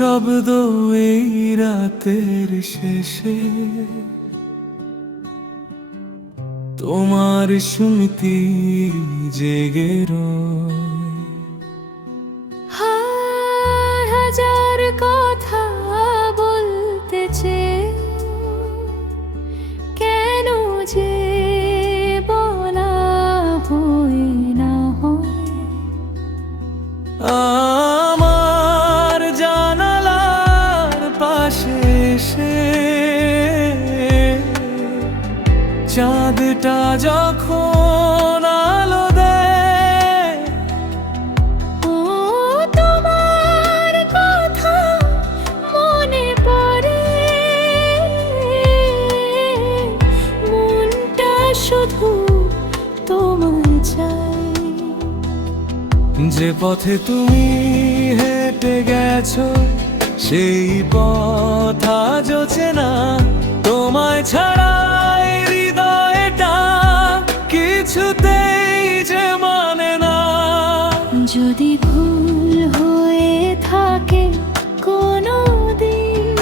শব্দ এই রাতের শেষে, তোমার স্মৃতি জেগে রয়। হাজার কথা বলতে চেয়েও কেন যে বলা হয় না হয়। আমার জানালার পাশে এসে চাঁদটা যখন আলো দেয়, ও তোমার কথা মনে পড়ে, মনটা শুধু তোমায় চাই। যে পথে তুমি হেঁটে গেছো সেই পথ আজ চেনা, তোমায় ছাড়া এই হৃদয়টা কিছুতেই যে মানে না। যদি ভুল হয়ে থাকে কোনো দিন,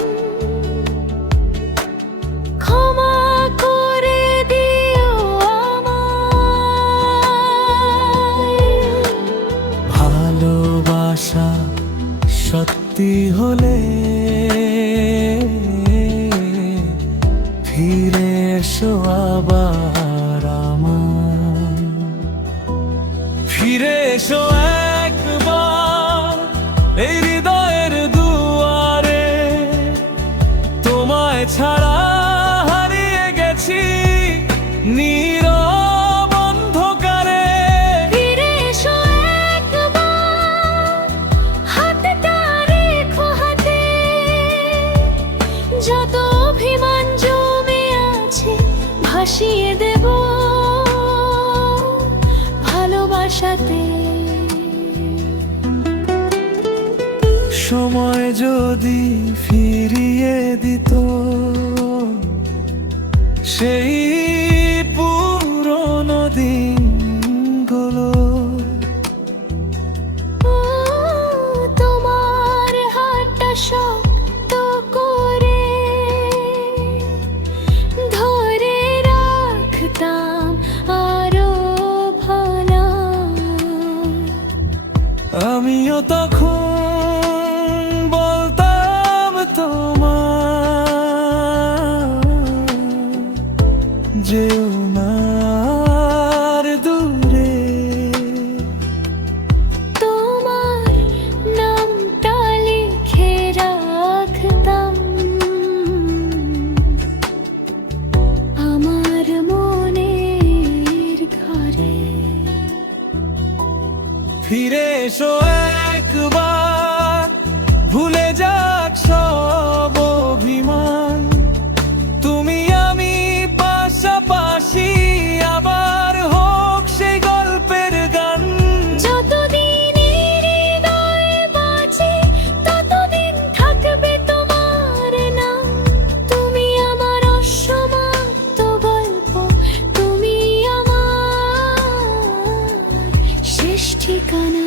ক্ষমা করে দিও আমায়। ভালোবাসা সত্যি হলে ফিরে এসো আবার আমার, ফিরে এসো একবার এই হৃদয়ের দুয়ারে। তোমায় ছাড়া হারিয়ে গেছি নীরব অন্ধকারে। ফিরে এসো একবার, হাতটা রেখো হাতে, যত অভিমান জমে আছে ভাসিয়ে দেব ভালোবাসাতে। সময় যদি ফিরিয়ে দিত সেই পুরনো দিনগুলো, ও তোমার হাতটা শক্ত করে ধরে রাখতাম আরো ভালো। আমিও তখন বলতাম তোমার যেও না আর দূরে। তোমার নামটা লিখে রাখতাম আমার মনের ঘরে। ফিরে এসো একবার, ভুলে যাক সব অভিমান। তুমি আমি পাশাপাশি, আবার হোক সেই গল্পের গান। যতদিন এই হৃদয়ে বাঁচে ততদিন থাকবে তোমার নাম। তুমি আমার অসমাপ্ত গল্প, তুমি আমার শেষ ঠিকানা।